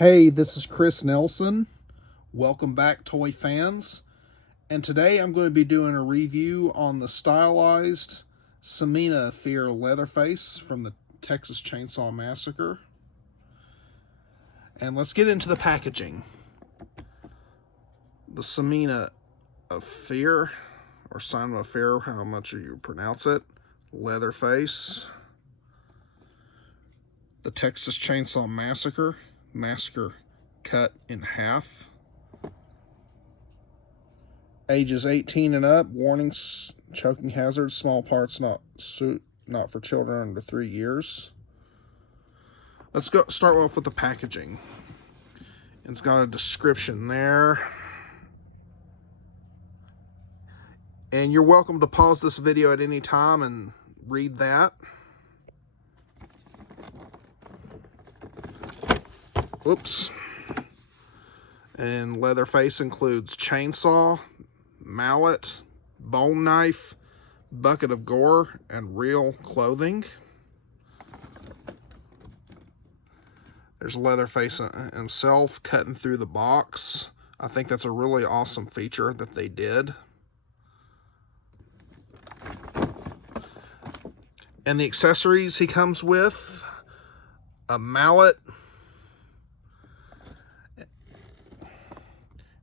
Hey, this is Chris Nelson. Welcome back, toy fans. And today I'm going to be doing a review on the stylized Samina Fear Leatherface from the Texas Chainsaw Massacre. And let's get into the packaging. The Samina of Fear, or Sign of Fear, how much you pronounce it, Leatherface. The Texas Chainsaw Massacre. Massacre cut in half. Ages 18 and up. Warnings: choking hazard, small parts not for children under 3 years. Let's start off with the packaging. It's got a description there. And you're welcome to pause this video at any time and read that. Whoops. And Leatherface includes chainsaw, mallet, bone knife, bucket of gore, and real clothing. There's Leatherface himself cutting through the box. I think that's a really awesome feature that they did. And the accessories he comes with: a mallet,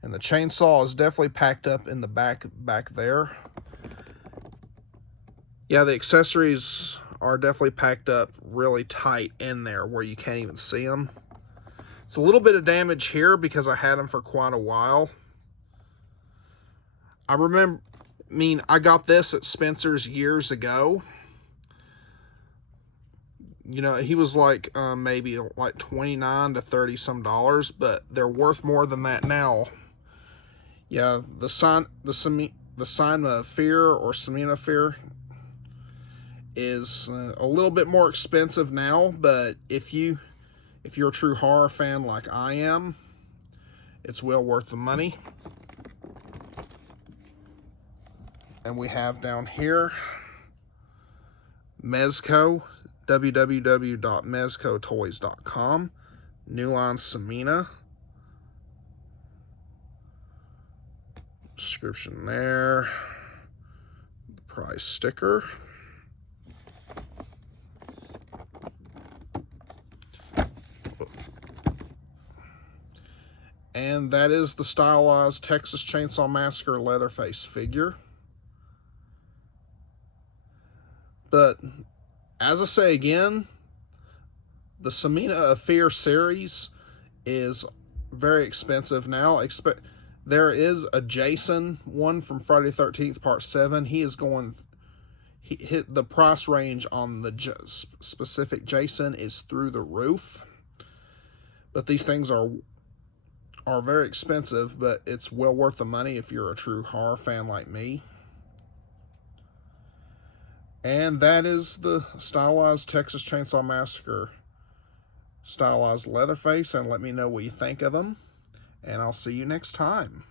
and the chainsaw is definitely packed up in the back there. Yeah, the accessories are definitely packed up really tight in there where you can't even see them. It's a little bit of damage here because I had them for quite a while. I got this at Spencer's years ago. You know, he was like maybe like $29 to $30 some, but they're worth more than that now. Yeah, the sign of Fear, or Samina Fear, is a little bit more expensive now, but if you're a true horror fan like I am, it's well worth the money. And we have down here Mezco, www.mezcotoys.com, new line Samina. Description there, the price sticker. And that is the stylized Texas Chainsaw Massacre Leatherface figure. But as I say again, the Samina of Fear series is very expensive now. There is a Jason one from Friday the 13th Part 7. He hit the price range on the specific Jason is through the roof. But these things are very expensive, but it's well worth the money if you're a true horror fan like me. And that is the stylized Texas Chainsaw Massacre stylized Leatherface, and let me know what you think of them. And I'll see you next time.